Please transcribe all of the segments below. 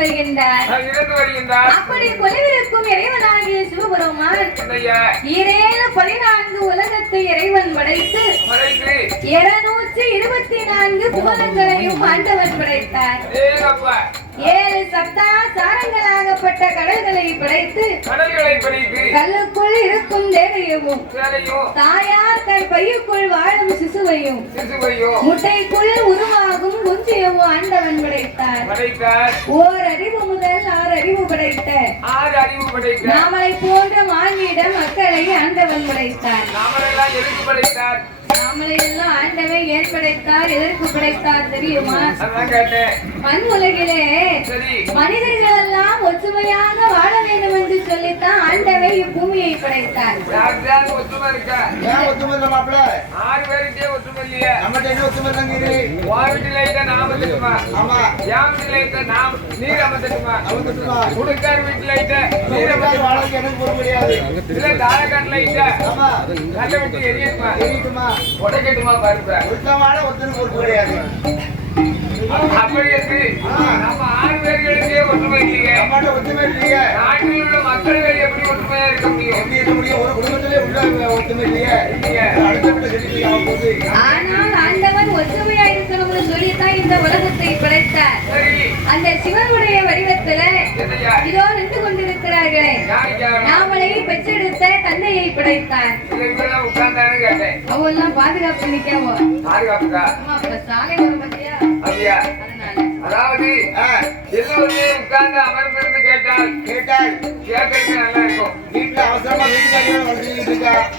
வருகின்றார். அப்படி கொலைவிருக்கும் இறைவனாகிய சிவபெருமான் 14 உலகத்தை இறைவன் படைத்து 224 புவனங்களையும் ஆண்டவன் படைத்தார். 7 சப்தா சாரங்களாகப்பட்ட கடல்களை படைத்து கல்லுக்குள் இருக்கும் தேவையும் தாயார் தன் பையுக்குள் வாழும் சிசுவையும் முட்டைக்குள் உருவாகும் குஞ்சியவும் ஆண்டவன் படைத்தார். ஓர் அறிவு முதல் 6 அறிவு படைத்த நாமலை போன்ற மானிட மக்களை ஆண்டவன் படைத்தார். நாமலை எல்லாம் ஆண்டவன் ஏன் படைத்தார், எதற்கு படைத்தார் தெரியுமா? மண் உலகிலே மனிதர்கள் எல்லாம் ஒற்றுமையாக வாழ வேண்டும் என்று சொல்லித்தான் ஆண்டவன் இப்பூமியை படைத்தார். உடைக்கட்டுமா பாருங்க பொறுப்பு கிடையாது. அப்படி இருக்கு. நம்ம 6 பேர்களுக்கே ஒற்றுமை இல்லையே. ஒற்றுமை இல்லையே. நாட்டில் உள்ள மக்கள் எப்படி ஒற்றுமையா இருக்க முடியும்? ஒரு குடும்பத்திலே ஒற்றுமை இல்லையே. ஆனால் ஆண்டவன் ஒற்றுமையா இருக்கணும்னு சொல்லித்தான் இந்த உலகத்தை படைத்தார். அந்த சிவனுடைய வடிவத்துல இதோ நின்று கொண்டிருக்கிறார்களே, நாமளை பெற்றெடுத்த தந்தையை படைத்தார். அவெல்லாம் பாதுகாப்பு நிக்காமோ சாலை வரும் பத்தியா? அதாவது எல்லோருமே உட்கார்ந்து அமர்ந்திருந்து கேட்டால் கேட்கறது நல்லா இருக்கும். வீட்டுல அவசரமா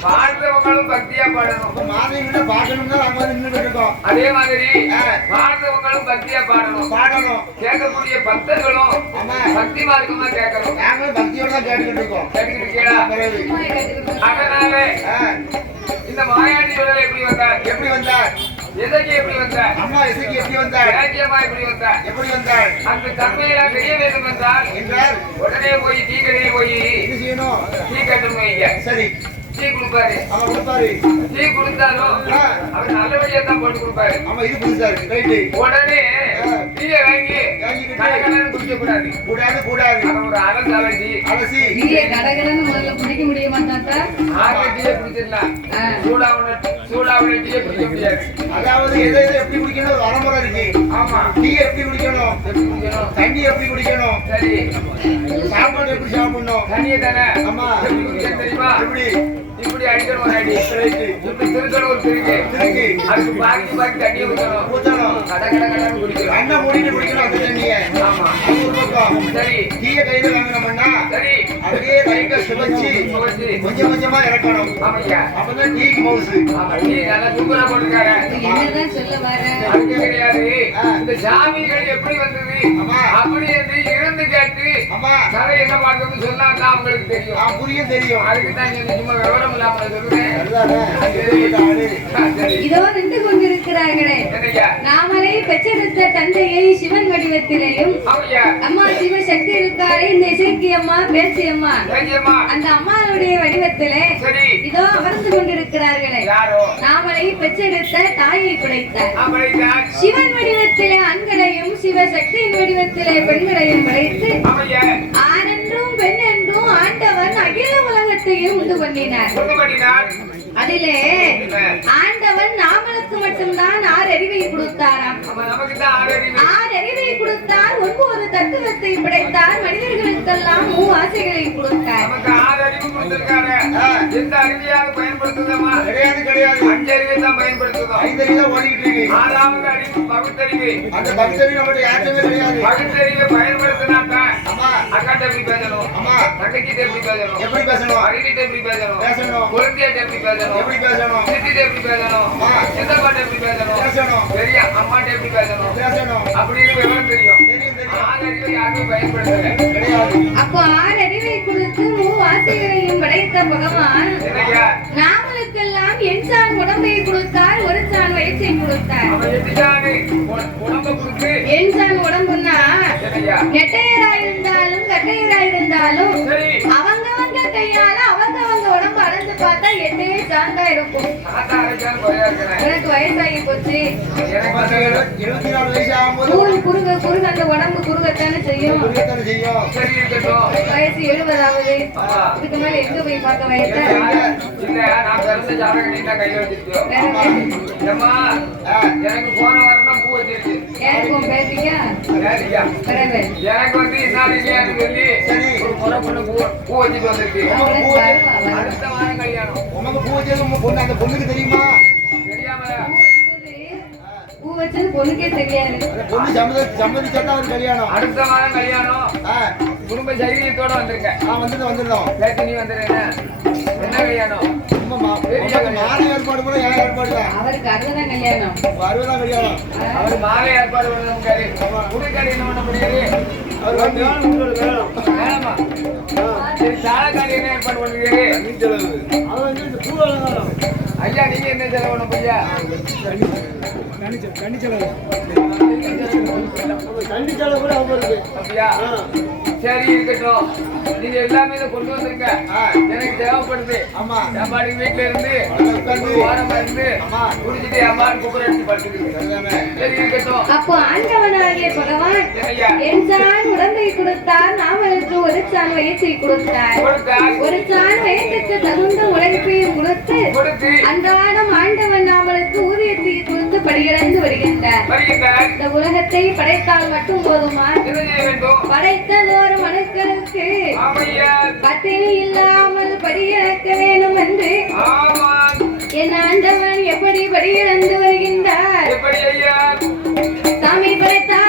பாடுறவங்களும் பக்தியா பாடணும். பாடணும் தான் நாங்க நின்றுட்டு இருக்கோம். அதே மாதிரி பாடுறவங்களும் பக்தியா பாடணும். கேட்கக்கூடிய பக்தர்களும் பக்தி மார்க்கமா கேட்கணும். நாங்களும் பக்தியோட தான் கேட்டுக்கிட்டு இருக்கோம். அதனால இந்த மாயாண்டி எப்படி வந்தார்? எதற்கு எப்படி வந்தார்? அம்மா எதற்கு எப்படி வந்தார்? ராஜ்யமா எப்படி வந்தார்? அந்த தன்மையெல்லாம் தெரிய வேண்டும் என்றால் உடனே போய் டீ கடையில் போய் டீ கட்டணும். சரி, டீ கொடுப்பாரு. டீ கொடுத்தாலும் அவர் நல்லபடியா தான் போட்டு கொடுப்பாரு. ஆமா, இது கொடுத்தாரு. உடனே டீயை வாங்கி கடகடன்னு குடிக்க கூடாது. ஒரு அலசி டீயை கடகடன்னு முதல்ல குடிக்க முடிய மாட்டாங்க. டீயை குடிச்சிடலாம், சூடாவுல டீயை குடிக்க முடியாது. அதாவது எதை எப்படி குடிக்கணும் ஒரு வரமுறை இருக்கு. ஆமா, டீ எப்படி குடிக்கணும், தண்ணி எப்படி குடிக்கணும், சரி சாப்பாடு எப்படி சாப்பிடணும், தண்ணியை தானே. ஆமா, எப்படி குடிக்கணும் தெரியுமா? இப்படி அடிக்கணும் ஒரு அடி, இப்படி திருக்கணும் ஒரு திருக்கி, அதுக்கு பாக்கி தண்ணியை ஊற்றணும். கடகடன்னு குடிக்கணும். அண்ணன் மூடிட்டு குடிக்கணும் அந்த தண்ணியை. ஆமா, சரி. டீயை கையில வாங்கினோம்னா சரி, அப்படியே லைட்டா சுவைச்சு கொஞ்சம் கொஞ்சமா இறக்கணும். ஆமாய்யா, அப்பதான் டீ மவுசு. ஆமா, டீ நல்லா சூப்பரா போட்டுருக்காரு. என்னதான் சொல்ல வர? அது கிடையாது. இந்த சாமிகள் எப்படி வந்தது அப்படி என்று இருந்து கேட்டு கதை என்ன பார்க்கணும்னு சொன்னா தான் உங்களுக்கு தெரியும். புரியும், தெரியும். அதுக்கு தான் சும்மா விவரம் இல்லாம சொல்றேன். இதோ நின்று கொண்டிருக்கிறார்களே, நாமளை பெற்றெடுத்த தந்தையை சிவன் வடிவத்திலேயும் அம்மா சிவசக்தி இருக்காரு இந்த இசைக்கு அம்மா பேசி அம்மா அந்த அம்மாவுடைய வடிவத்திலே இதோ அமர்ந்து கொண்டிருக்கிறார்களே, நாமளை பெற்றெடுத்த தாயை படைத்தார். சிவன் வடிவத்திலே ஆண்களையும் சிவசக்தியின் வடிவத்திலே பெண்களையும் படைத்து ஆணென்றும் பெண் என்றும் ஆண்டவன் அகில உலகத்தையும் உண்டு பண்ணினார். அதிலே ஆண்டவன் நாமளுக்கு மட்டும்தான் 6 அறிவை கொடுத்தாராம். 6 அறிவை கொடுத்தார். 9 தத்துவத்தை படைத்தார். மனிதர்களுக்கெல்லாம் 3 ஆசைகளை கொடுத்தார். நமக்கு 6 அறிவு கொடுத்திருக்காரு. எந்த அறிவியாக பயன்படுத்துதமா? கிடையாது. 5 அறிவை தான் பயன்படுத்துதோம். 5 அறிவு தான் ஓடிட்டு இருக்கு. 6வது அறிவு பகுத்தறிவு. அந்த பகுத்தறிவு நம்மளுடைய யாருமே கிடையாது. பகுத்தறிவை பயன்படுத்தினாக்கா அக்காட்ட எப்படி பேசணும், தங்கச்சிட்ட எப்படி பேசணும், அறிவிட்ட எப்படி பேசணும், குழந்தையிட்ட எப்படி பேசணும், சித்திட்ட எப்படி பேசணும், சித்தப்பாட்ட எப்படி பேசணும், பெரிய அம்மாட்ட எப்படி பேசணும், அப்படின்னு விவரம் தெரியும். 6 அறிவை யாருமே பயன்படுத்தல கிடையாது. அப்போ 6 அறிவை கொடுத்து 3 ஆசைகளையும் படைத்த பகவான் நாமளுக்கெல்லாம் எண்சான் உடம்பை கொடுத்தார், ஒரு சான் வயிற்றை கொடுத்தார். எண்சான் உடம்புன்னா நெட்டையராயிருந்தாலும் கட்டையராயிருந்தாலும் அவங்கவங்க கையால அவங்கவங்க உடம்பு அளந்து பார்த்தா 8 சான் தான் இருக்கும். எனக்கு வயசாகி போச்சு. எனக்கு 24 வயசு ஆகும்போது குறுகண்ட உடம்பு குறுகத்தானே செய்யும். வயசு 70 ஆகுது. இதுக்கு மேல எங்க போய் பார்க்க வயசு? எனக்கு போன வாரம் தான் பூ வச்சிருக்கு. எனக்கும் பேசிக்க எனக்கு வந்து என்ன சொல்லி ஒரு முறை பொண்ணு பூ வச்சுட்டு வந்திருக்கு. அடுத்த வாரம் கல்யாணம். உனக்கு பூ வச்சது பொண்ணு அந்த பொண்ணுக்கு தெரியுமா? தெரியாமல பூ வச்சது பொண்ணுக்கே தெரியாது. பொண்ணு சம்மதிச்சா ஒரு கல்யாணம். அடுத்த வாரம் கல்யாணம். குடும்ப தைரியத்தோட வந்திருக்க. வந்துருந்தோம். பேசி நீ வந்துருக்க. என்ன கல்யாணம்? மாலை ஏற்பாடு கூட ஏன் ஏற்பாடு தான். அவருக்கு 60 கல்யாணம். 60 கல்யாணம். அவர் மாலை ஏற்பாடு பண்ணுறாரு. குடிக்கடை என்ன பண்ண முடியாது. அவர் வந்து வேணாமா? சரி சாலக்காடி என்ன ஏற்பாடு பண்ணுறீங்க? ஐயா நீங்க என்ன செலவு பண்ண ஐயா? கண்ணி செலவு கூட அவருக்கு. அப்படியா? சரி இருக்கட்டும். நீங்க எல்லாமே இதை கொண்டு வந்திருக்க. எனக்கு தேவைப்படுது. ஆமா என் பாடி வீட்டுல இருந்து வாரமா இருந்து குடிச்சிட்டு என் பாடி குப்பரை எடுத்து படுத்துக்கிட்டு. சரி இருக்கட்டும். அப்போ ஆண்டவனாகிய பகவான் என் சான் உடம்பை கொடுத்தார். நாமளுக்கு ஒரு சான் வயசை கொடுத்தார். ஒரு சான் வயசுக்கு தகுந்த உழைப்பையும் கொடுத்து அன்றாடம் ஆண்டவன் நாமளுக்கு ஊதியத்தை கொடுத்து படியிறந்து வருகின்றார். இந்த உலகத்தை படைத்தால் மட்டும் போதுமா? படைத்ததோர் மனுக்களுக்கு பத்தினி இல்லாமல் படியிறக்க வேண்டும் என்று என் ஆண்டவன் எப்படி படியிறந்து வருகின்றார்? சாமி படைத்தால்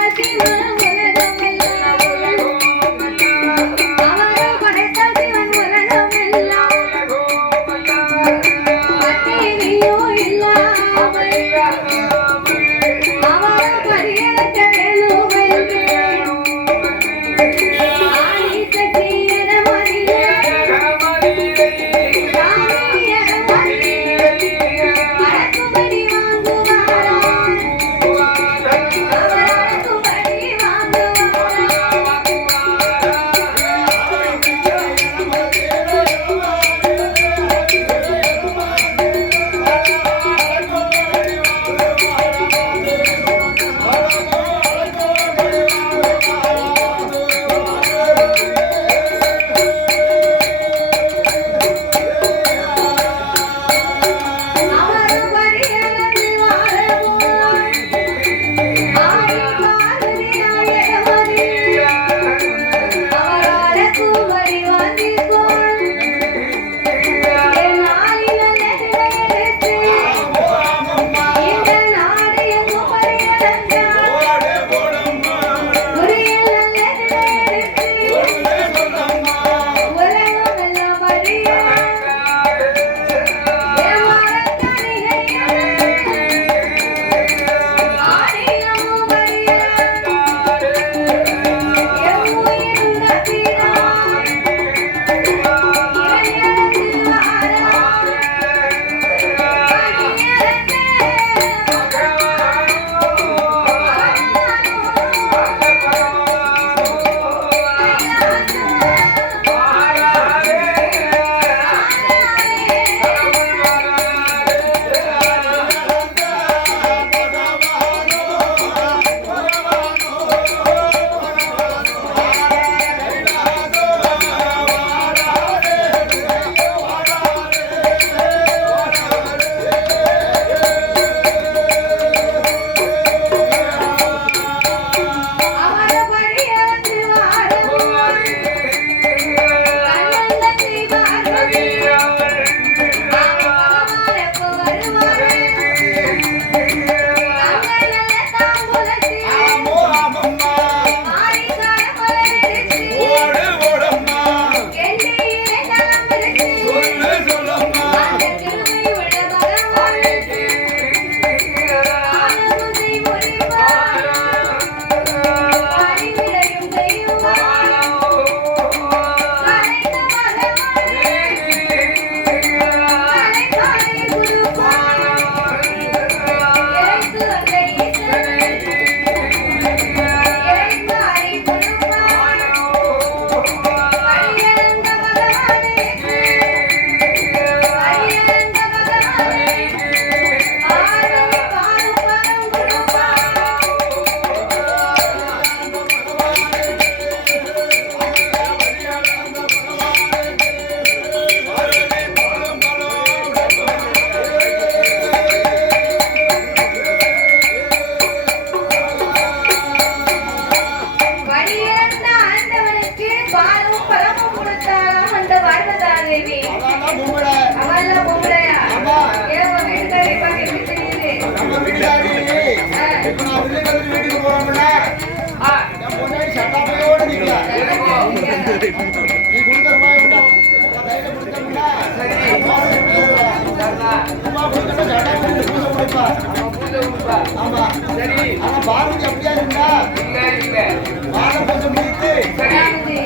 நீ கொடுத்த ரூபாய் கையில கொடுத்தோம்னா சரி. அம்மா கொடுத்தா ஜடா பூஜை கொடுப்பா. பூஜை கொடுப்பா. ஆமா சரி. ஆனா பார்வதி அப்படியா இருந்தா இல்ல வாழ பூஜை முடித்து அதாவது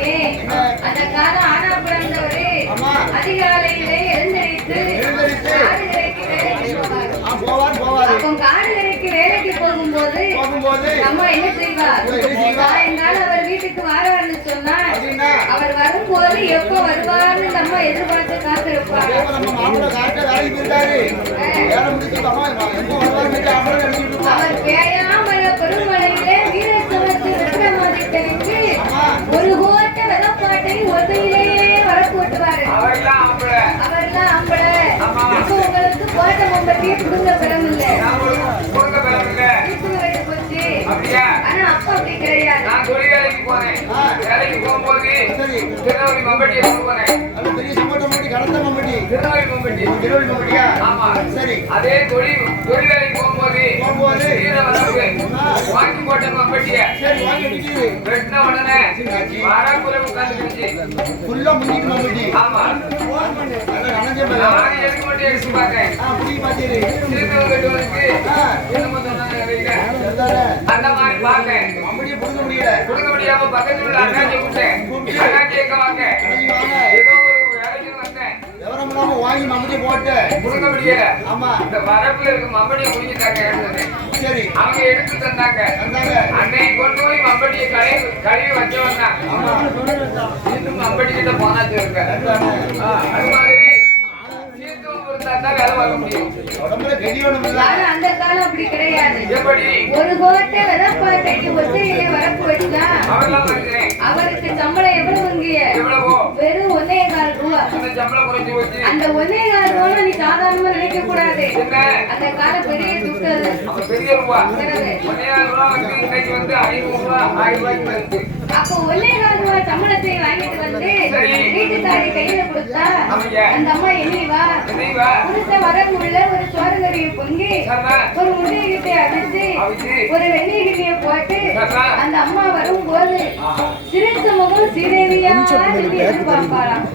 அந்த காலம் ஆனா பிறந்தவரு ஆமா அதிகாலையிலே எழுந்தரித்து எழுந்தரித்து காடுகரைக்கு வேலைக்கு போவார். போவாரு அப்போ காடுகரைக்கு வேலைக்கு போகும்போது போகும்போது அம்மா என்ன செய்வார்? சாயங்காலம் அவர் வீட்டுக்கு வாராருன்னு சொன்னா அப்படின்னா அவர் வரும்போது எப்போ வருவார்னு நம்ம எதிர்பார்த்து காத்திருப்பார். நம்ம மாமூல காட்ட வேலைக்கு போயிருக்காரு வேலை முடிச்சு அம்மா எப்போ வருவாரு அப்புறம் நினைச்சிட்டு இருப்பா. அவர் பேயாமல பெருமலையிலே வீரசமத்து விக்ரமாதித்தனுக்கு ஒரு கோட்ட வெள்ளப்பாட்டை ஒத்தையிலேயே வரப்போட்டுவாரு. அவர்லாம் ஆம்பளை. அவர்லாம் ஆம்பளை. ஆமா. இப்போ உங்களுக்கு கோட்டை மம்பட்டியே கொடுங்க படம் இல்ல. நான் கொடுக்க பலம் இல்ல. வீட்டுக்கு வேலை போச்சு. அப்படியா? ஆனா அப்பா அப்படி கிடையாது. நான் தொழில் வேலைக்கு போனேன். வேலைக்கு போகும்போது சரி திருநெல்வேலி மம்பட்டியை கொண்டு போனேன். அது பெரிய சம்பளம் பண்ணி கடந்த மம்பட்டி திருநெல்வேலி மம்பட்டி. திருவள்ளி மம்பட்டியா ஆமா. சரி அதே தொழில் வேலைக்கு போகும்போது போகும்போது வீர வரவு வாங்கி போட்ட மம்பட்டிய சரி வாங்கி அடிக்குது வெட்டின உடனே வாராக்குள்ள உட்காந்துக்கிச்சு. ஃபுல்லா முன்னிட்டு மம்பட்டி ஆமா. அதான் நனைஞ்ச நான் எடுக்க மட்டும் எடுத்து பார்த்தேன். புடி பாத்தீரு திருப்பி கட்டுவதற்கு என்னமோ சொன்னாங்க வெளியில. அந்த மாதிரி பார்த்தேன். மம்பட்டியை புடுங்க முடியல கொடுக்க முடியாம பக்கத்துல உள்ள அண்ணாச்சியை கூப்பிட்டேன். அண்ணாச்சி எங்க வாங்க? அன்னைக்கு வாங்க ஏதோ ஒரு வேலைக்கு வந்தேன். விவரம் இல்லாம வாங்கி மம்பட்டியை போட்டு கொடுக்க முடியல. ஆமா இந்த வரப்புல இருக்க மம்பட்டியை முடிஞ்சுட்டாங்க. சரி அவங்க எடுத்து தந்தாங்க. வந்தாங்க அன்னைக்கு கொண்டு போய் மம்பட்டியை கழுவி வச்சவன் தான். ஆமா இன்னும் மம்பட்டி கிட்ட போனாச்சு இருக்க. அது மாதிரி சீத்துவம் இருந்தா தான் வேலை பார்க்க முடியும். உடம்புல கெடி வேணும் இல்ல ஆனா அந்த காலம் அப்படி கிடையாது. எப்படி? ஒரு கோட்டை வெள்ளப்பாட்டைக்கு ஒத்தையிலே வரப்பு வச்சா அவர்லாம் பார்க்கிறேன். அவருக்கு சம்பளம் எவ்வளவுங்கிய? எவ்வளவோ வெறும் 1.25 ரூபா. அந்த சம்பளம் குறைஞ்சு போச்சு. அந்த 1.25 ரூபா நீ சாதாரணமா நினைக்க கூடாது. என்ன? அந்த காலம் பெரிய துட்டு அது. அப்ப பெரிய ரூபா. 1,000 ரூபா வந்து இன்னைக்கு வந்து 500 ரூபா 1000 ரூபாய்க்கு வருது. அப்போ 1.25 ரூபா சம்பளத்தை வாங்கிட்டு வந்து சரி. வீட்டுக்காரி கையில கொடுத்தா ஆமாங்க. அந்த அம்மா என்னைவா என்னைவா? புதுச வரக்குள்ள ஒரு சோறுகறியை பொங்கி சரா ஒரு முட்டைகிட்ட அடிச்சு அவிச்சு ஒரு வெண்ணெய் கிட்டிய போட்டு சரா அந்த அம்மா வரும்போது சிரித்த முகம் சீதேவியா எதிர்பார்ப்பாராம்.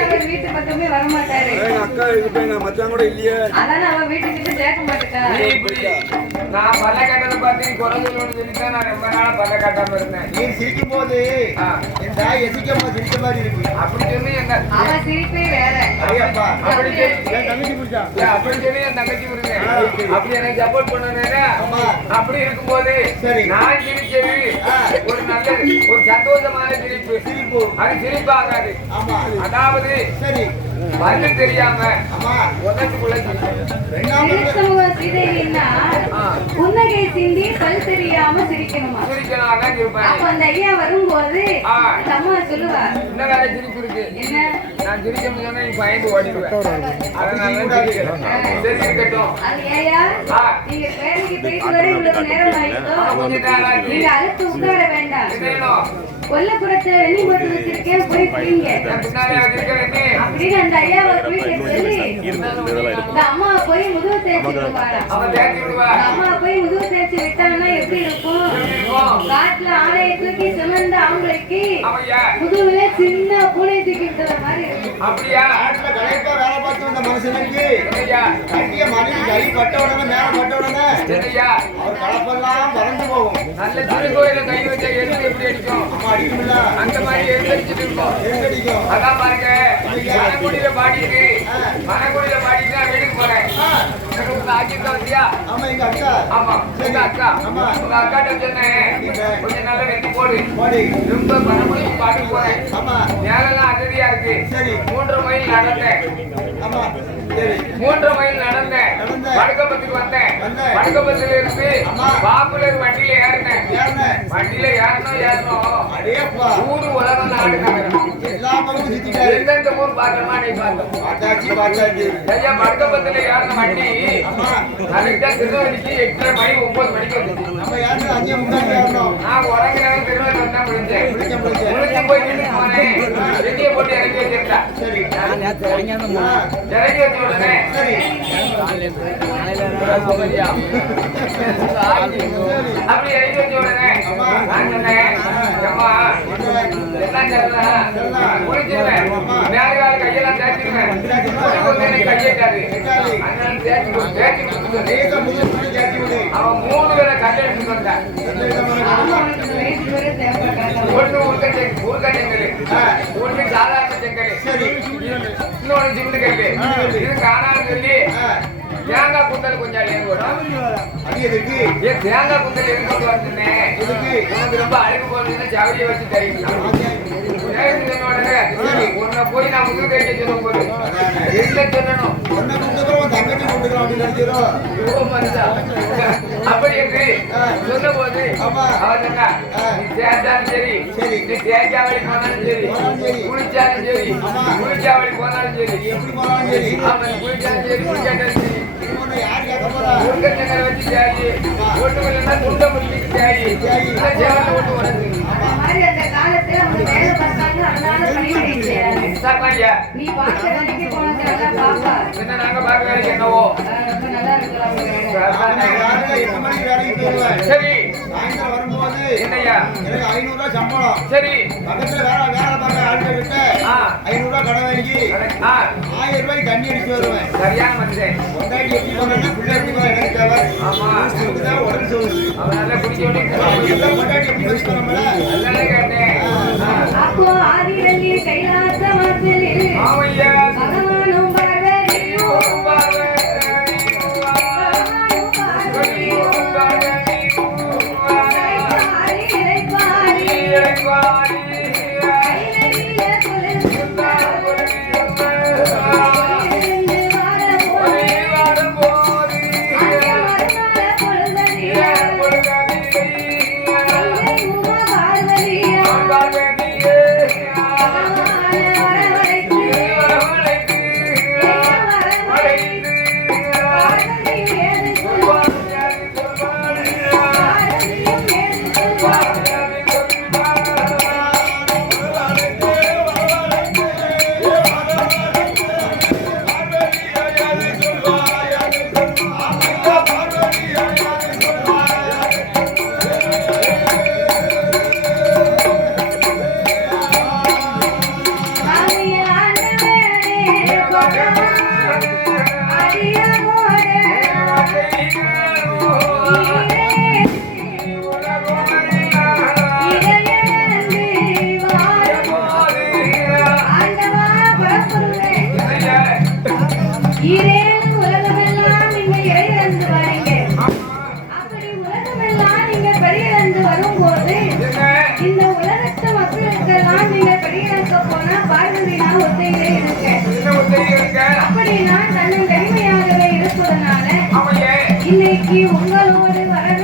அவர் வீட்டு பக்கமே வரமாட்டாரு. அக்கா இருக்கு மச்சான் கூட இல்லையே அதான அவ வீட்டுக்கிட்ட சேர்க்க மாட்டேக்கா. நீ இப்படி நான் பல்ல கட்டதை பார்த்து நீ குறை சொல்லணும்னு சொல்லித்தான் நான் ரொம்ப நாளா பல்ல கட்டாம இருந்தேன். நீ சிரிக்கும் போது என் தாய் எசிக்காம சிரிக்க மாதிரி இருக்கு அப்படி சொல்லி என்ன அவ சிரிப்பே வேற. ஐயப்பா அப்படி சொல்லி என் தங்கச்சி பிடிச்சா அப்படி சொல்லி என் தங்கச்சி விடுங்க. அப்படி எனக்கு சப்போர்ட் பண்ணுறேன்னா ஆமா அப்படி இருக்கும்போது சரி. நான் சிரிச்சது ஒரு நல்ல ஒரு சந்தோஷமான சிரிப்பு. சிரிப்பு அது சிரிப்பாகாது. ஆமா அதாவது சரி பல்லு தெரியாம ஆமா உதட்டுக்குள்ள சிரிப்பு. ரெண்டாவது சிரித்த முகம் சீதேவின்னா புன்னகை சிந்தி பல் தெரியாம சிரிக்கணுமா. சிரிக்கணும் அதான் சிரிப்பேன். அப்ப அந்த ஐயா வரும்போது அந்த அம்மா சொல்லுவா என்ன வேற சிரிப்பு இருக்கு? என்ன நான் சிரிக்க முடியாம நீ பயந்து ஓடிடுவேன். அதனால சிரிக்கிறேன். சரி இருக்கட்டும். அது ஏயா ஆ, நீங்க வேலைக்கு போயிட்டு வர இவ்வளவு நேரம் ஆயிட்டோ கொஞ்ச நேரம் ஆச்சு. நீங்க அழுத்து உட்கார வேண்டாம். என்ன வேணும்? கொல்லப்புறத்துல வெண்ணி போட்டு வச்சிருக்கேன் போய் குடிங்க நான் பின்னாலே வச்சிருக்கேன். அப்படின்னு அந்த ஐயாவை வீட்டுல சொல்லி இந்த அம்மா போய் முதுகு தேய்ச்சிட்டு வாரா. அவன் தேய்ச்சி விடுவா. அந்த அம்மா போய் முதுகு தேய்ச்சி விட்டாங்கன்னா எப்படி இருக்கும்? காட்டுல ஆணையை தூக்கி சுமந்த ஆம்பளைக்கு அவன்யா முதுகுல சின்ன பூனை தூக்கி விட்டுற மாதிரி இருக்கும். அப்படியா? நாட்டுல களைப்பா வேலை பார்த்து வந்த மனுஷனுக்கு என்னய்யா? கட்டிய மனைவி கை பட்ட உடனே மேல பட்ட உடனே என்னய்யா? அவர் கலப்பெல்லாம் பறந்து போகும் நல்ல திருக்கோயில கை வச்ச எருது எப்படி அடிக்கும்? அம்மா அடிக்குமில்ல அந்த மாதிரி எழுந்தடிச்சிட்டு இருக்கும். எங்கடிக்கும் அதான் பாருங்க மனக்குடியில பாடிட்டு நான் வீட்டுக்கு போறேன். எனக்கு உங்க ஆக்கியிருக்கா வந்தியா? ஆமா எங்க அக்கா ஆமா உங்க அக்கா. ஆமா. உங்க அக்காட்ட சொன்னேன் கொஞ்சம் நல்லா வெட்டி போடு. போடி ரொம்ப மனமுடிக்கு பாட்டு போறேன். ஆமா நேரெல்லாம் அகதியா இருக்கு. சரி 3 மைல் நடந்தேன். ஆமா சரி 3 மைல் நடந்தேன். நடந்தேன். வடக்கப்பத்துக்கு வந்தேன். வந்தேன். வடக்கப்பத்துல இருந்து ஆமா. பாப்புலர் வண்டியில ஏறினேன். ஏறினேன். வண்டியில ஏறணும் அடேப்பா ஊரு உலகம் நாடு நகரம் எல்லா பக்கமும் சுத்திட்டாரு எந்தெந்த ஊர் பார்க்கணுமா நீ பார்த்தோம். பாட்டாச்சு ஐயா வடக்கப்பத்துல ஏறின வண்டி ஆமா கரெக்டா திருநெல்வேலிக்கு 8:30 மணி 9 மணிக்கு வந்துச்சு. நம்ம யாரும் அஞ்சே முன்னாடி ஏறணும் நான் உறங்கினவன் திருநெல்வேலி வந்தா முடிஞ்சேன். முடிஞ்ச முடிஞ்சு போய் வீட்டுக்கு போனேன். வெட்டியை போட்டு இறக்கி வச்சிருந்தா. சரி இறக்கி வச்ச உடனே சரி அப்படி எழுதி வச்ச உடனே நான் சொன்னேன், அம்மா எல்லாம் சரிதான், முடிச்சிருவேன், மேலகால கையெல்லாம் தேய்ச்சிருவேன், கையேட்டாது, அதனால தேய்ச்சி அவன் 3 பேரை கல்லை எடுத்துட்டு வந்தான். ஒண்ணு ஊர்க்க செங்கல், ஒண்ணு சாதாரண செங்கல், இன்னொன்னு சிமெண்ட் கல்லு. இது காணான்னு சொல்லி தேங்காய் குந்தல் கொஞ்சம் தேங்காய் குந்தல் எதுக்கு வந்துனேன், ரொம்ப அழுகு போறதுன்னா சவரியை வச்சு தெரியும். உன்னை போய் நான் முது கைக்க சொல்லும் போது என்ன சொல்லணும், அப்படி என்று சொல்லும் போது அவர் சொன்னா, நீ சேர்ந்தாலும் சரி, நீ தேங்காவளி போனாலும் சரி, குளிச்சாலும் சரி, குளிச்சாவளி போனாலும் சரி, ஆமா குளிச்சாலும் சரி, குளிச்சாலும் சரி, முருங்கச்சங்கரை வச்சு தேடி ஒண்ணு இல்லைன்னா துண்ட முடிக்கு தேடி சேவல் ஒண்ணு உடனே அந்த காலத்துல அவங்க வேலை பார்த்தாங்க, அதனால பணிவிடை செய்யறாங்க. நீ பார்த்த வேலைக்கு போனது எல்லாம் பாப்பா என்ன நாங்க பார்க்க வேலைக்கு என்னவோ ரொம்ப நல்லா இருக்கலாம். சரி சாயந்தரம் வரும்போது என்னய்யா எனக்கு 500 ரூபாய் சம்பளம். சரி பக்கத்துல வேற பார்க்க ஆளுங்க கிட்ட 500 ரூபாய் கடன் வாங்கி 1000 ரூபாய் தண்ணி அடிச்சு வருவேன். சரியான மனுஷன். பொண்டாட்டி எப்படி பண்ணா பிள்ளை எப்படி பண்ணா எனக்கு தேவை. ஆமா அதுதான் உடனே சொல்லுது. அவன் நல்லா குடிக்க வேண்டிய பொண்டாட்டி எப்படி வச்சு பண்ணல நல்லா கேட்டேன். அப்போ ஆதிரல்லி கைலாச வாசலில் ஆமையா பகவானும் பார்வதியும் இன்னைக்கு உங்களோடு வர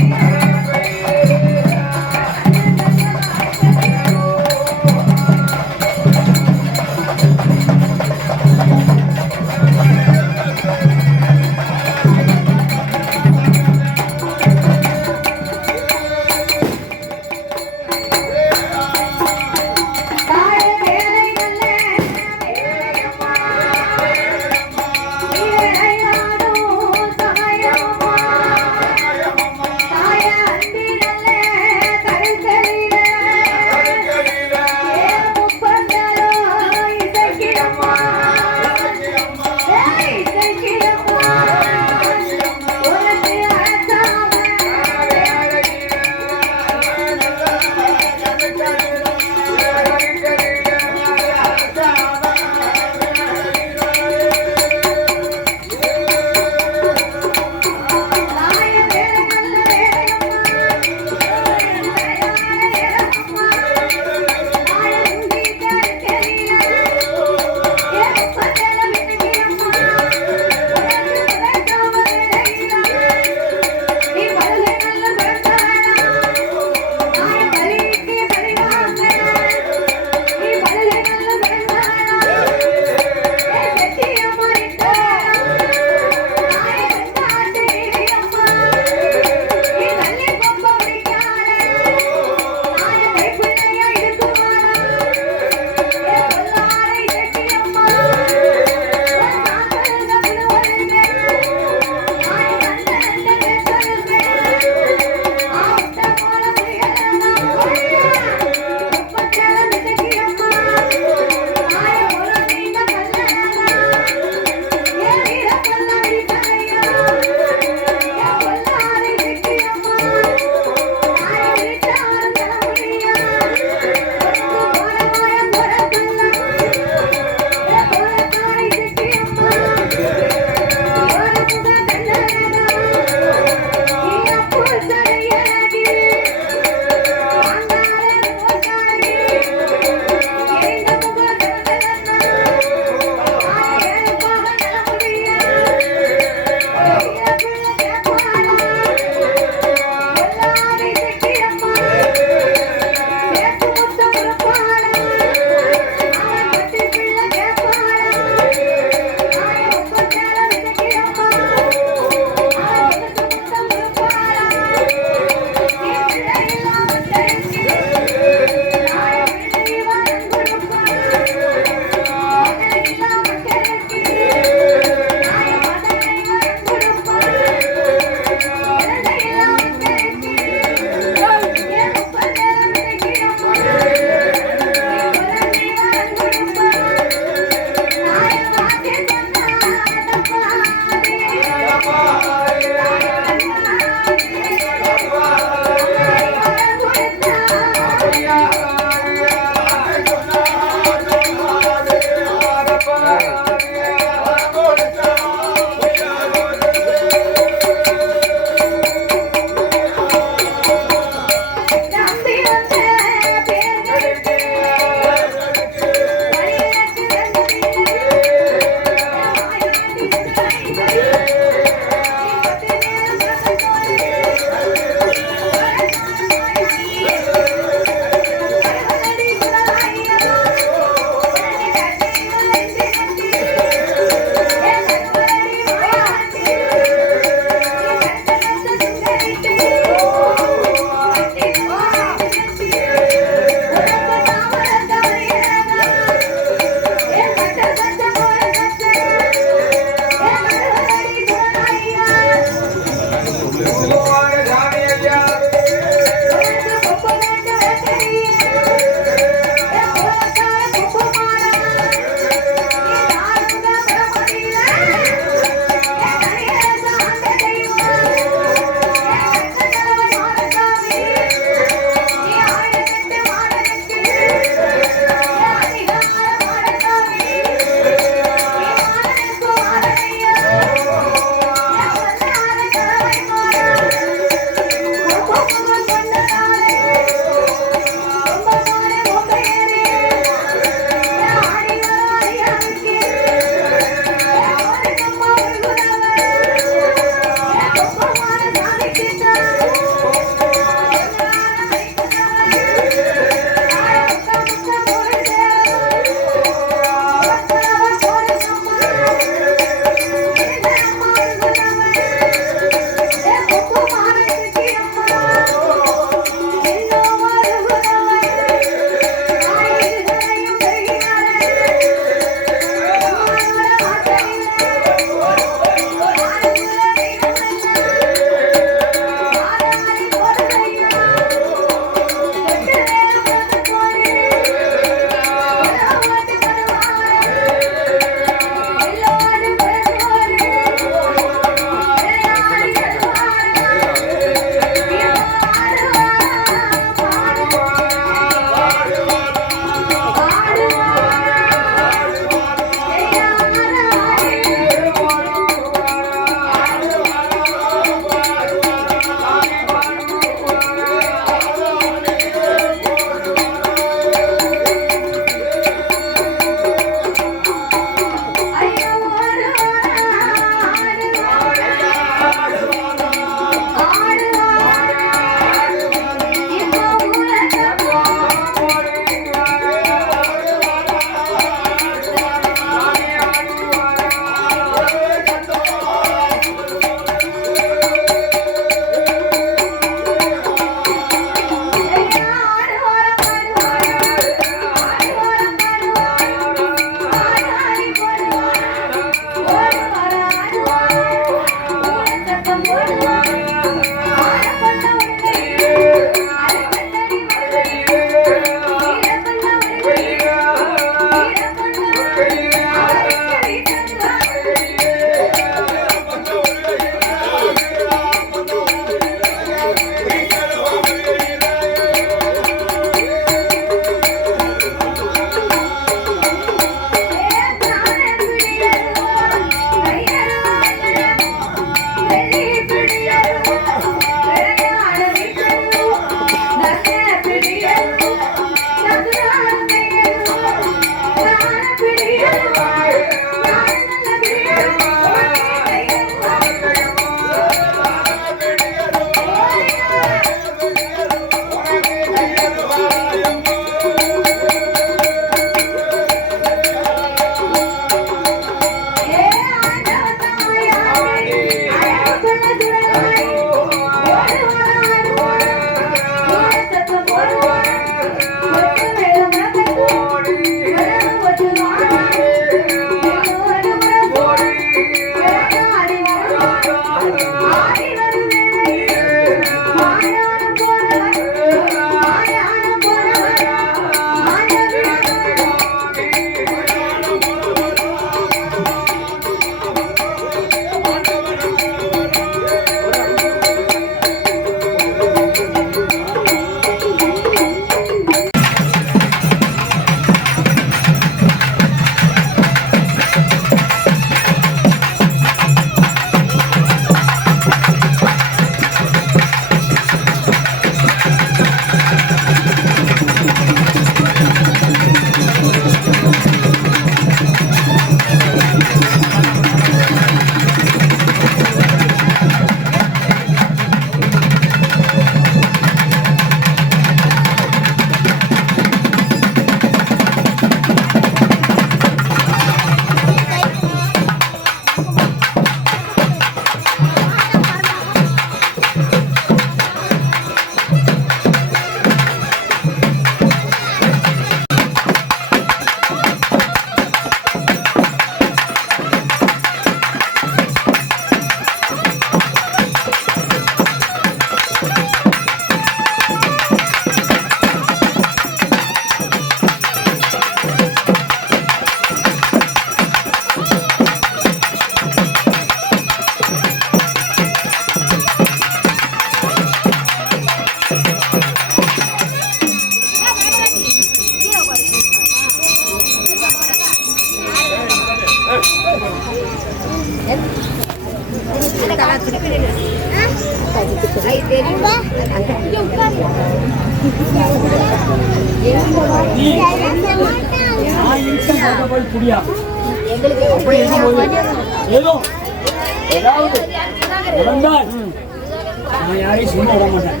யாரையும் சொல்ல விட மாட்டேன்.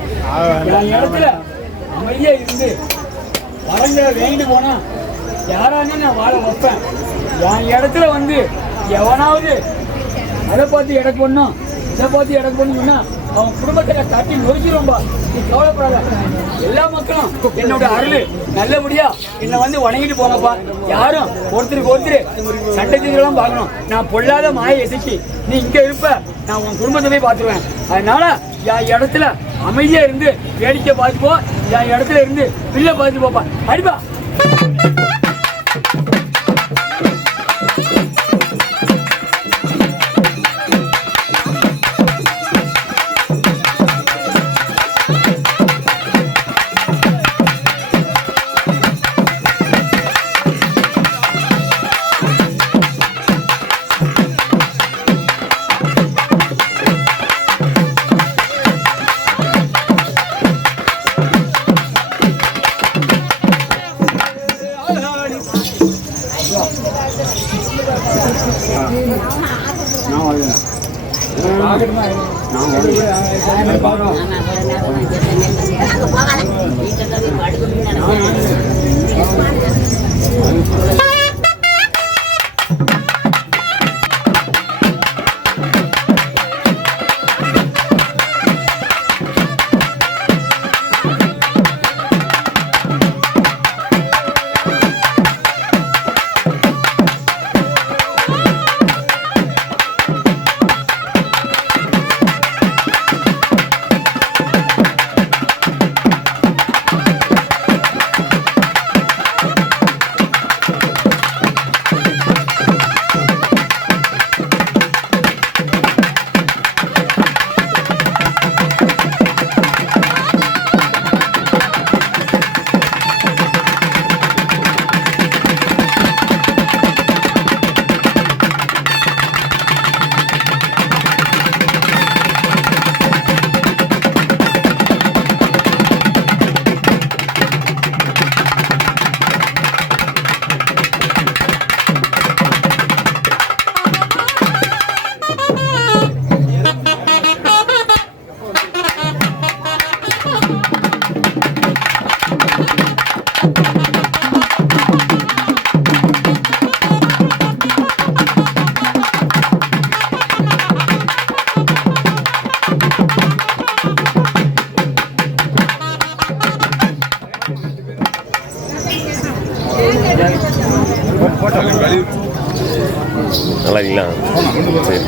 என் இடத்துல அமைதியா இருந்து வரங்க வேண்டு போனா யாரானே நான் வாழ வைப்பேன். என் இடத்துல வந்து எவனாவது அதை பார்த்து எடக்கு பண்ணும் இதை பார்த்து எடக்கு பண்ணுன்னா அவன் குடும்பத்தை தட்டி நொறுக்கிடும்பா. நீ கவலைப்படாத. எல்லா மக்களும் என்னோட அருள் நல்லபடியா என்னை வந்து வணங்கிட்டு போங்கப்பா. யாரும் ஒருத்தருக்கு ஒருத்தர் சண்டை செய்யலாம் பார்க்கணும். நான் பொல்லாத மாயை எதிர்ச்சி நீ இங்க இருப்ப, நான் உன் குடும்பத்தை போய் பார்த்துருவேன். அதனால என் இடத்துல அமைதியா இருந்து வேடிக்கை பார்த்து போ. என் இடத்துல இருந்து பிள்ளை பார்த்து போப்பா. அடிப்பா. நல்லா இருக்கீங்களா? சரி.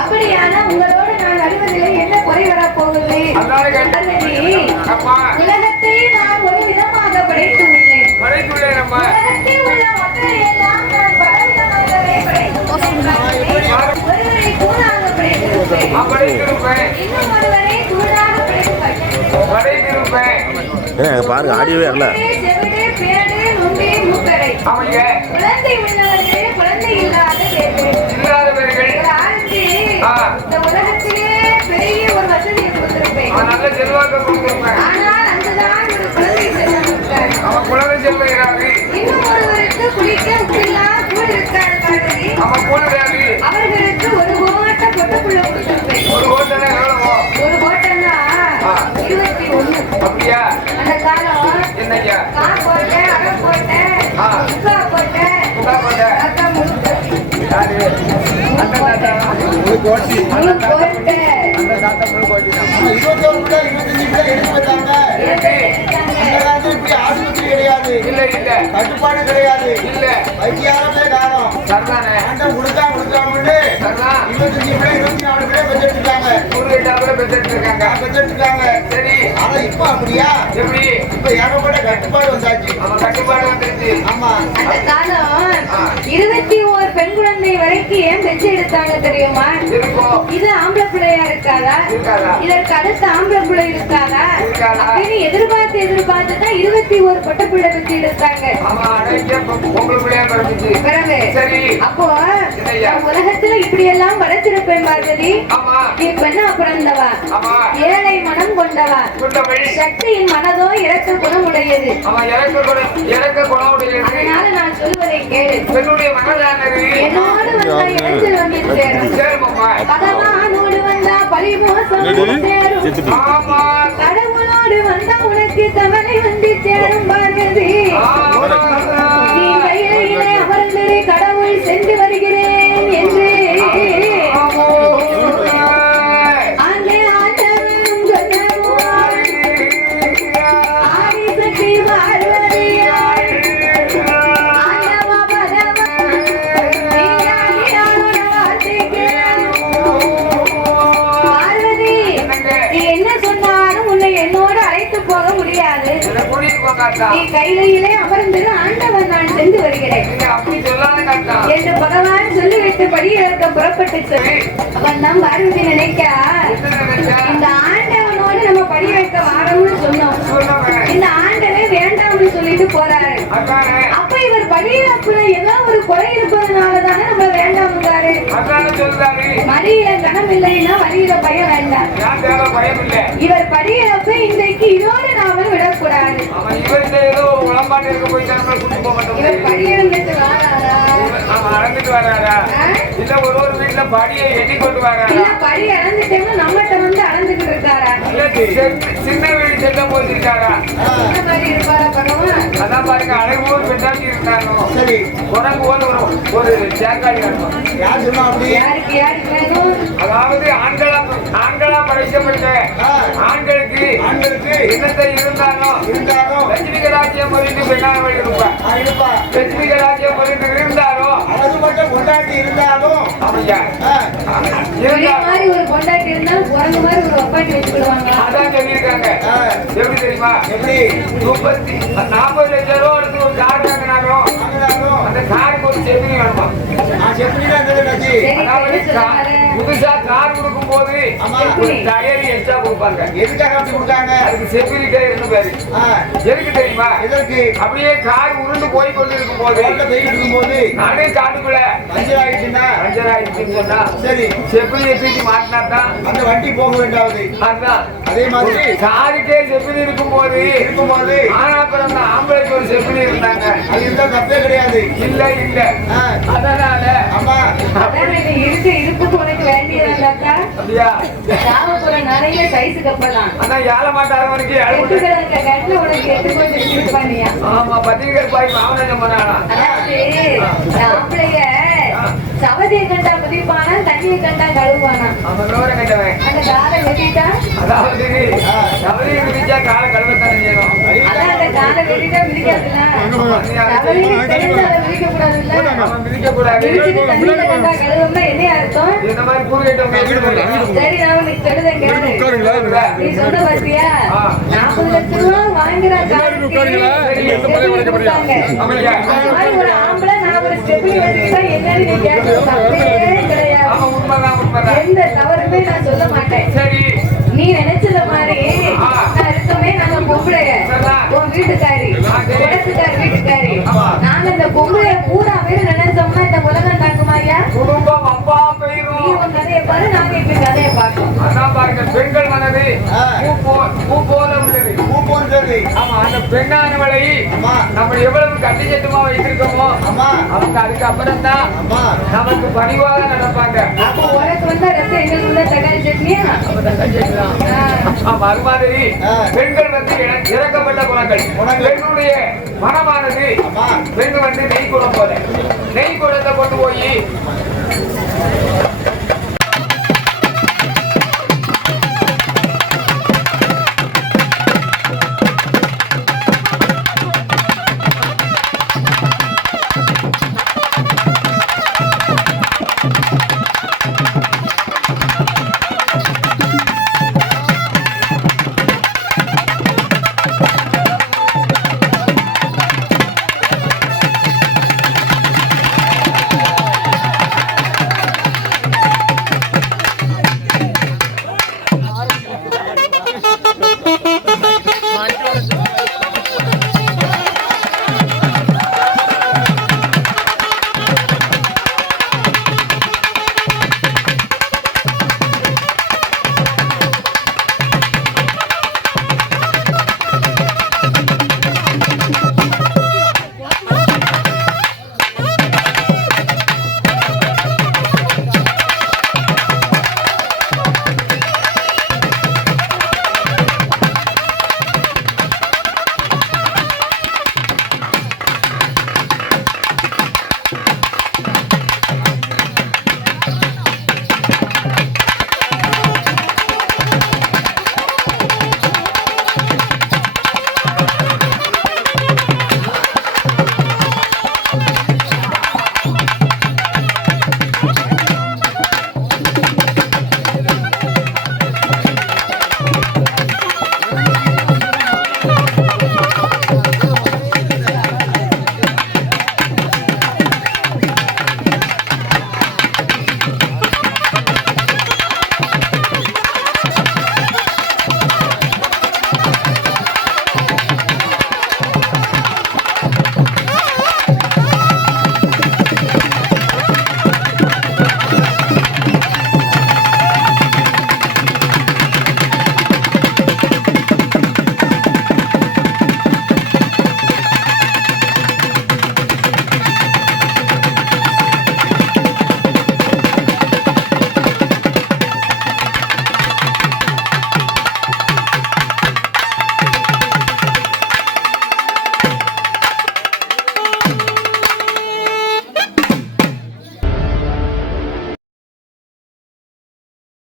அப்படியான உங்களோடு நான் வருவதில்லை, என்ன குறை வரப்போகுது? உலகத்தை நான் ஒரு விதமாக படைத்துள்ளேன். உலகத்தில் உள்ள மக்களை எல்லாம் நான் பலவிதமாகவே படைத்துள்ளேன். ஒருவரை கூடாக படைத்திருப்பேன், இன்னும் ஒருவரை கூடாக படைத்திருப்பேன். பாருங்க, ஆடியோவே வரல. செவிடு, பேடு, நுண்டி, மூக்கடை. குழந்தை உள்ளவர்கள், குழந்தை இல்லாதவர்கள். இந்த உலகத்திலே பெரிய ஒரு வசதியை கொடுத்திருப்பேன். ஆனால் அங்குதான் ஒரு குழந்தை செல்வம். இன்னும் ஒருவருக்கு குளிக்க உப்பில்லா கூழ் இருக்காது பாரதி. அவர்களுக்கு ஒரு கோட்டை பொட்டுக்குள்ள கொடுத்திருப்பேன். ஒரு கோட்டன்னா 21. அந்த காலம் கா போட்டேன், அக போட்டேன், முக்கா போட்டேன், அக்கா முழுக்க கட்டுப்பாடு கிடையாது. வைத்தியாரமே காலம் சரிதானே ஆண்டம் கொடுக்காமட்டு சரிதான் 25 பிள்ளை 24 பிள்ளை பெற்றெடுத்துட்டாங்க. ஒரு ரெண்டாவது பெற்றுட்டு இருக்காங்க பெற்றெடுத்துட்டாங்க. சரி ஆனா இப்ப அப்படியா? எப்படி இப்ப ஏகப்பட்ட கட்டுப்பாடு வந்தாச்சு. அவன் கட்டுப்பாடு வந்துருச்சு ஆமா. அந்த காலம் 21 பெண் குழந்தை வரைக்கும் ஏன் பெற்று எடுத்தாங்க தெரியுமா? இருக்கும் இது ஆம்பளை பிள்ளையா இருக்காதா, இருக்காதா இதற்கு அடுத்த ஆம்பளை பிள்ளை இருக்காதா இருக்காதா? அப்படின்னு எதிர்பார்த்து தான் 21 பொட்ட பிள்ளை பெற்று எடுத்தாங்க. அவன் அடைக்க பொங்கல் பிள்ளையா பிறந்துச்சு பிறகு சரி அப்போ என்னய்யா? நான் உலகத்துல இப்படி எல்லாம் வளர்த்திருப்பேன் பார்வதி. ஆமா நீ பெண்ணா பிறந்தவா, ஆமா ஏழை மனம் கொண்டவா, குண்டபடி சக்தியின் மனதோ இறக்க குணம் உடையது. அவன் இறக்க குணமுடையது அதனால நான் சொல்வதை கேளு. பெண்ணுடைய மனதானது என்னோடு வந்தா இடைஞ்சல் வந்து சேரும், சேருமாம்மா பகவானோடு வந்தா பழிமோசம் வந்து சேரும், ஆமா கடவுளோடு வந்தா உனக்கு கவலை வந்து சேரும் பார்வதி. நீ கையிலே அமர்ந்து கடவுள் சென்று வருகிறேன் என்று அங்கே ஆண்டவன் சொன்னவோ ஆதிசக்தி பார்வதியாய் ஆண்டவ பகவான் நீயாகியானோட வார்த்தைக்கு பார்வதி, நீ என்ன சொன்னாலும் உன்னை என்னோடு அழைத்து போக முடியாது. நீ கையிலே அமர்ந்து ஆண்டவன் நான் சென்று வருகிறேன் என்று பகவான் சொல்லிவிட்டு படியிறக்க புறப்பட்டு சொல்லி அவன் நம் பார்வதி நினைக்க இந்த ஆண்டவனோடு நம்ம படி வைக்க வாரோம்னு சொன்னோம். இந்த ஆண்டவே வேண்டாம்னு சொல்லிட்டு போறாரு. அப்ப இவர் படியிறப்புல ஏதோ ஒரு குறை இருப்பதனாலதானே நம்ம வேண்டாம்ங்காரு. மடியில கணம் இல்லைன்னா வழியில பயம் வேண்டாம். இவர் படியிறப்பு இன்றைக்கு இதோடு நாம விடக்கூடாது. இவர் படியிறந்துட்டு வாராரா? இல்ல ஒரு வீட்டுல படியை எண்ணி கொண்டு வர இல்ல படி இழந்துட்டேன்னு நம்மகிட்ட வந்து அழந்துகிட்டு இருக்காரா? சின்ன வீடு செல்ல போயிருக்காரா இந்த மாதிரி இருப்பாரா பகவான்? அதான் பாருங்க அழகூர் பெண்ணாக்கி இருந்தாங்க சரி. குரங்கு போல ஒரு சேக்காளி இருக்கும் யார் சொன்னா அப்படி? யாருக்கு வேணும்? அதாவது ஆண்களா படைக்கப்பட்ட ஆண்களுக்கு என்னத்தை இருந்தாலும் லட்சுமிக ராஜ்யம் மொழிந்து பெண்ணாக இருப்பா லட்சுமிக ராஜ்யம் மொழிந்து இருந்தாலும் அது மட்டும் கொண்டாட்டி இருந்தாலும் அப்படியா ஒரே மாதிரி ஒரு பொண்டாட்டி இருந்தாலும் குரங்கு மாதிரி ஒரு ஒப்பாட்டி வச்சுக்கிடுவாங்க. அதான் சொல்லியிருக்காங்க. எப்படி தெரியுமா? எப்படி? 40 லட்சம் ரூபா எடுத்து ஒரு கார் வாங்கினாலும் அந்த காருக்கு ஒரு செவினி வேணுமா? அதாவது புதுசா கார் கொடுக்கும் போது ஒரு டயர் எக்ஸ்ட்ரா கொடுப்பாங்க. எதுக்காக அப்படி கொடுத்தாங்க? அதுக்கு செவினி டயர்னு பேரு. எதுக்கு தெரியுமா? எதற்கு? அப்படியே கார் உருண்டு போய் கொண்டிருக்கும் போது நானே காட்டுக்குள்ள பஞ்சர் ஆயிடுச்சுன்னு சொன்னா சரி செவினியை தூக்கி மாட்டினா தான் அந்த வண்டி போக வேண்டாது. அதுதான் அதே மாதிரி காருக்கே செவினி இருக்கும் போது ஆனா பிறந்த ஆம்பளைக்கு ஒரு செவினி இருந்தாங்க. அது இருந்தா தப்பே கிடையாது. இல்ல அதனால ஆமா அதான் இது இருக்கு உனக்கு வேண்டியதாக்கா. அப்படியா? ராமபுரம் நிறைய சைஸ் கப்பலாம். ஆனா ஏழ மாட்டாதவனுக்கு கட்டில உனக்கு எடுத்து போய் வச்சிருப்பானியா? ஆமா பத்திரிகை பாய் மாவட்டம் பண்ணானா? அதாவது ஆம்பளைய சவதியை கண்டா குதிப்பானா, தண்ணியை கண்டா கழுவானா? அவன் விவரம் கேட்டவன். அந்த காலை வெட்டிட்டா அதாவது சவதியை மிதிச்சா காலை கழுவத்தானே செய்யணும். அதான் அந்த காலை வெட்டிட்டா மிதிக்காதுல்ல. சவதியை தெரிஞ்சு அதை மிதிக்க கூடாதுல்ல. அவன் மிதிக்க கூடாது. மிதிச்சுட்டு தண்ணியில கண்டா கழுவும்னா என்ன அர்த்தம்? இந்த மாதிரி கூறு கேட்டவங்க சரி நான் உனக்கு சொல்லுதேன் கேளு. நீ சொன்ன பாத்தியா 40 லட்சம் ரூபாய் வாங்குற காருக்கு கொடுத்தாங்க. அந்த மாதிரி ஒரு ஆம்பளை நான் ஒரு ஸ்டெப்னி வச்சுக்கிட்டா என்னன்னு நீ கேட்கறது தப்பே கிடையாது. அவன் உண்மைதான் எந்த தவறுமே நான் சொல்ல மாட்டேன். சரி நீ நினைச்சத மாதிரி நான் இருக்கமே நாங்க பொம்பளைய உன் வீட்டுக்காரி உடத்துக்காரி வீட்டுக்காரி நாங்க இந்த பொம்பளைய பூரா பேர் நினைச்சோம்னா இந்த உலகம் தாக்குமாயா? குடும்பம் அப்பா நீ போயிரும். உன் கதையை பாரு, நாங்க இப்ப கதையை பார்க்கணும். அதான் பாருங்க பெண்கள் மனது பூ போல உள்ளது. பூ போன்றது. ஆமா அந்த பெண்ணானவளை ஆமா நம்ம எவ்வளவு கட்டிச்சட்டுமா வைத்திருக்கோமோ ஆமா அவங்க அதுக்கு அப்புறம் தான் ஆமா நமக்கு பணிவாக நடப்பாங்க. அப்போ உனக்கு வந்த ரத்தம் எங்களுக்குள்ள தக்காளி சட்னியா? ஆமா அது மாதிரி பெண்கள் வந்து இறக்கப்பட்ட குணங்கள். பெண்ணுடைய மனமானது பெண் வந்து நெய் குடம் போல நெய் குடத்தை கொண்டு போய்